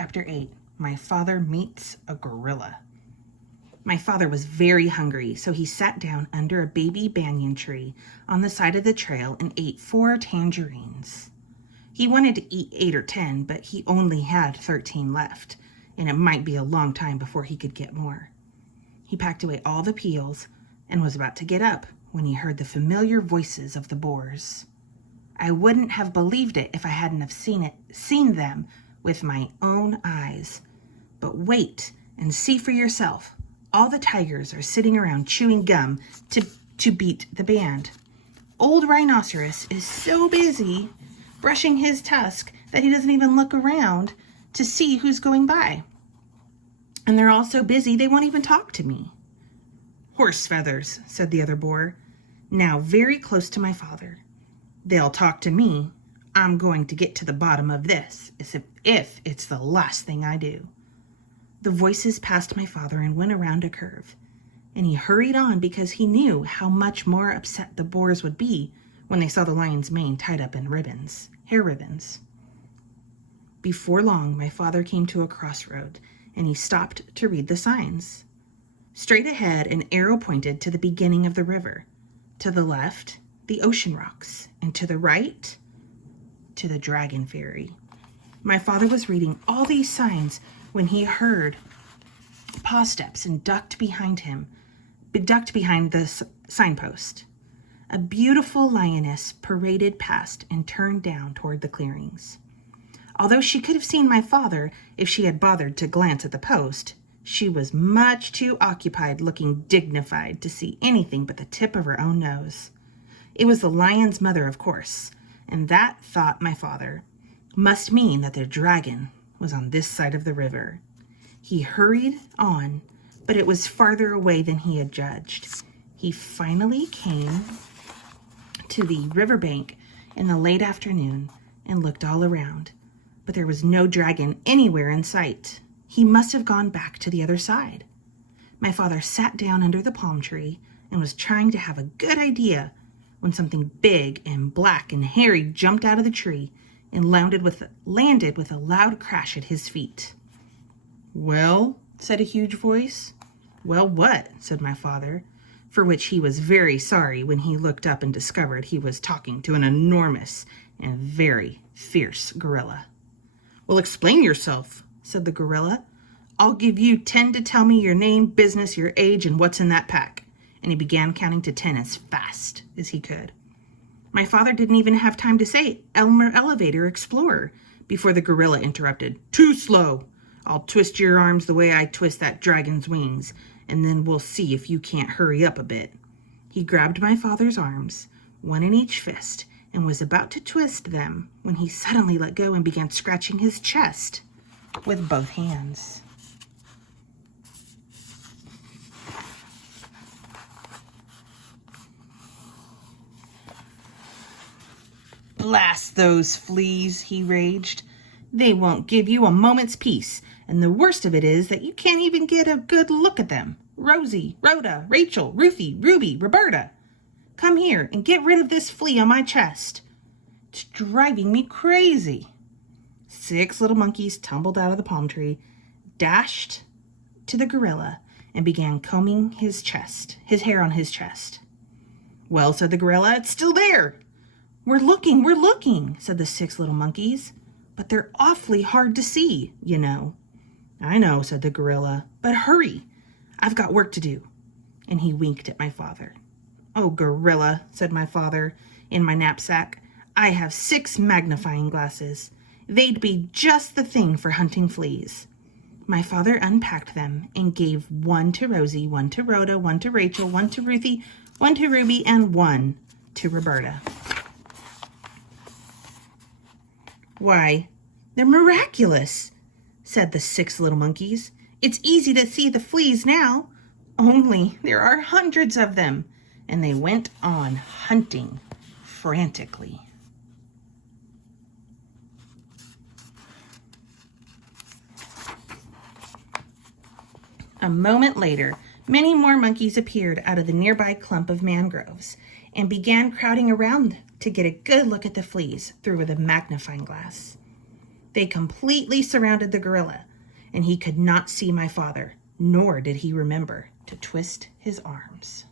Chapter 8. My Father Meets a Gorilla. My father was very hungry, so he sat down under a baby banyan tree on the side of the trail and ate 4 tangerines. He wanted to eat 8 or 10, but he only had 13 left, and it might be a long time before he could get more. He packed away all the peels and was about to get up when he heard the familiar voices of the boars. I wouldn't have believed it if I hadn't have seen them with my own eyes. But wait and see for yourself. All the tigers are sitting around chewing gum to beat the band. Old Rhinoceros is so busy brushing his tusk that he doesn't even look around to see who's going by. And they're all so busy they won't even talk to me. Horse feathers, said the other boar, now very close to my father. They'll talk to me. I'm going to get to the bottom of this, as if it's the last thing I do. The voices passed my father and went around a curve, and he hurried on because he knew how much more upset the boars would be when they saw the lion's mane tied up in hair ribbons. Before long, my father came to a crossroad, and he stopped to read the signs. Straight ahead, an arrow pointed to the beginning of the river. To the left, the ocean rocks, and to the right, to the Dragon Ferry. My father was reading all these signs when he heard paw steps and ducked behind the signpost. A beautiful lioness paraded past and turned down toward the clearings. Although she could have seen my father if she had bothered to glance at the post, she was much too occupied looking dignified to see anything but the tip of her own nose. It was the lion's mother, of course, and that, thought my father, must mean that the dragon was on this side of the river. He hurried on, but it was farther away than he had judged. He finally came to the riverbank in the late afternoon and looked all around, but there was no dragon anywhere in sight. He must have gone back to the other side. My father sat down under the palm tree and was trying to have a good idea when something big and black and hairy jumped out of the tree and landed with a loud crash at his feet. "Well," said a huge voice. "Well, what?" said my father, for which he was very sorry when he looked up and discovered he was talking to an enormous and very fierce gorilla. "Well, explain yourself," said the gorilla. "I'll give you 10 to tell me your name, business, your age, and what's in that pack." And he began counting to 10 as fast as he could. My father didn't even have time to say Elmer Elevator Explorer before the gorilla interrupted. "Too slow. I'll twist your arms the way I twist that dragon's wings, and then we'll see if you can't hurry up a bit." He grabbed my father's arms, one in each fist, and was about to twist them when he suddenly let go and began scratching his chest with both hands. "Blast those fleas," he raged. "They won't give you a moment's peace, and the worst of it is that you can't even get a good look at them. Rosie, Rhoda, Rachel, Ruthie, Ruby, Roberta, come here and get rid of this flea on my chest. It's driving me crazy." 6 little monkeys tumbled out of the palm tree, dashed to the gorilla, and began combing his hair on his chest. "Well," said the gorilla, "it's still there." We're looking, said the 6 little monkeys. "But they're awfully hard to see, you know." "I know," said the gorilla, "but hurry. I've got work to do." And he winked at my father. "Oh, gorilla," said my father, in my knapsack, "I have 6 magnifying glasses. They'd be just the thing for hunting fleas." My father unpacked them and gave 1 to Rosie, 1 to Rhoda, 1 to Rachel, 1 to Ruthie, 1 to Ruby, and 1 to Roberta. "Why, they're miraculous," said the 6 little monkeys. "It's easy to see the fleas now, only there are hundreds of them." And they went on hunting frantically. A moment later, many more monkeys appeared out of the nearby clump of mangroves and began crowding around to get a good look at the fleas through with a magnifying glass. They completely surrounded the gorilla, and he could not see my father, nor did he remember to twist his arms.